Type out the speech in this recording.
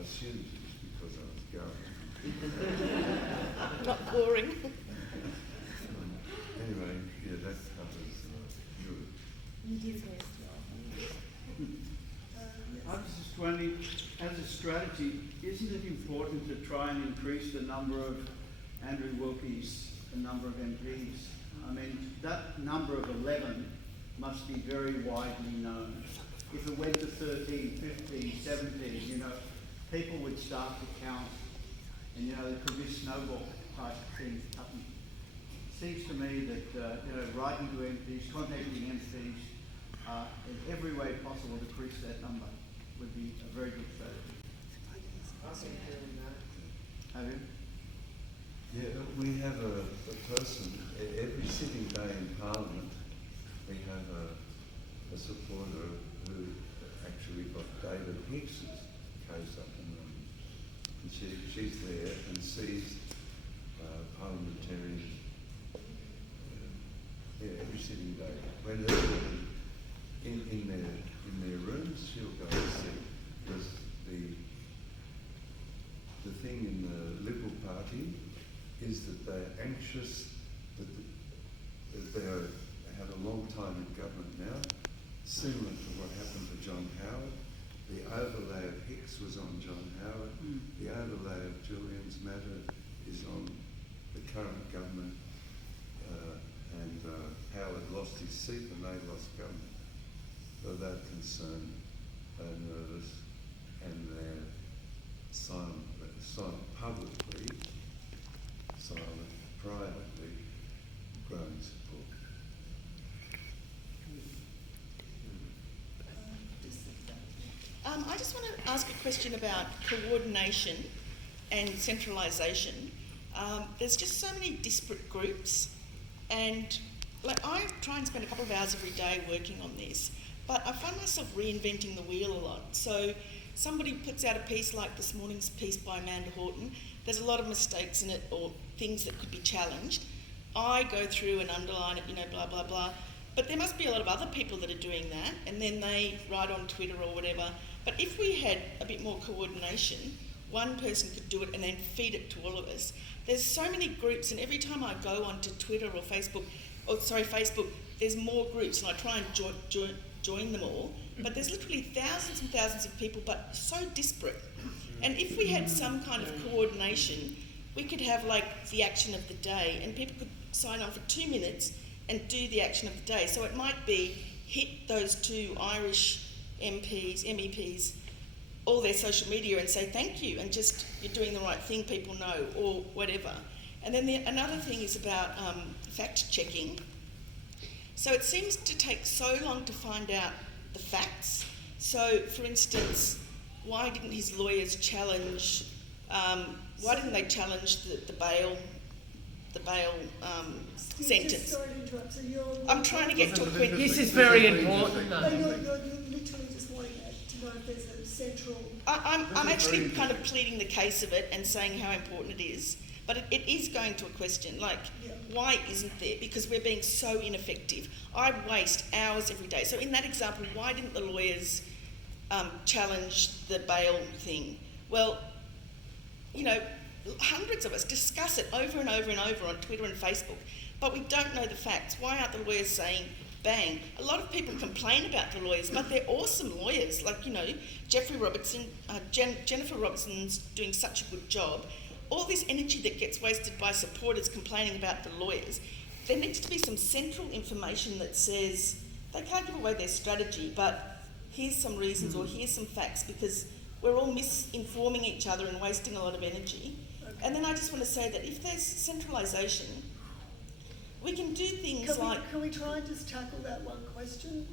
assumed it was because I was going. Not boring. Anyway, yeah, that covers Europe. I was just wondering, as a strategy, isn't it important to try and increase the number of Andrew Wilkie's, the number of MPs? I mean, that number of 11 must be very widely known. If it went to 13, 15, 17, you know, people would start to count, and you know, there could be snowball type things happening. It seems to me that you know, writing to MPs, contacting MPs, in every way possible to increase that number would be a very good strategy. Have you? Yeah, we have a person, every sitting day in Parliament, we have a supporter who actually got David Hicks's case up and running. And she's there and sees parliamentarians every sitting day. When in their rooms, she'll go and see. Because the thing in the Liberal Party is that they're anxious that they have a long time in government now, similar to what happened to John Howard. The overlay of Hicks was on John Howard. The overlay of Julian's matter is on the current government, and Howard lost his seat and they lost government. So they're concerned, they're nervous, and they're silent publicly, silent privately, growing support. I just want to ask a question about coordination and centralisation. There's just so many disparate groups, and like I try and spend a couple of hours every day working on this, but I find myself reinventing the wheel a lot. So somebody puts out a piece like this morning's piece by Amanda Horton. There's a lot of mistakes in it or things that could be challenged. I go through and underline it, you know, blah, blah, blah. But there must be a lot of other people that are doing that, and then they write on Twitter or whatever. But if we had a bit more coordination, one person could do it and then feed it to all of us. There's so many groups, and every time I go onto Twitter or Facebook, there's more groups, and I try and join them all. But there's literally thousands and thousands of people, but so disparate. And if we had some kind of coordination, we could have like the action of the day, and people could sign on for 2 minutes and do the action of the day. So it might be hit those 2 Irish MEPs, all their social media and say thank you, and just you're doing the right thing, people know, or whatever. And then another thing is about fact checking. So it seems to take so long to find out the facts. So, for instance, why didn't his lawyers challenge? Why didn't they challenge the bail sentence? Sorry to interrupt. So I'm trying to get to a point. This is very important. you're literally just wanting to know if there's a central. I'm actually kind of pleading the case of it and saying how important it is. But it is going to a question, like, why isn't there? Because we're being so ineffective. I waste hours every day. So in that example, why didn't the lawyers challenge the bail thing? Well, you know, hundreds of us discuss it over and over and over on Twitter and Facebook, but we don't know the facts. Why aren't the lawyers saying, bang? A lot of people complain about the lawyers, but they're awesome lawyers. Like, you know, Jennifer Robertson's doing such a good job. All this energy that gets wasted by supporters complaining about the lawyers, there needs to be some central information that says they can't give away their strategy, but here's some reasons or here's some facts, because we're all misinforming each other and wasting a lot of energy. Okay. And then I just want to say that if there's centralisation, we can do things Can we try and just tackle that one question?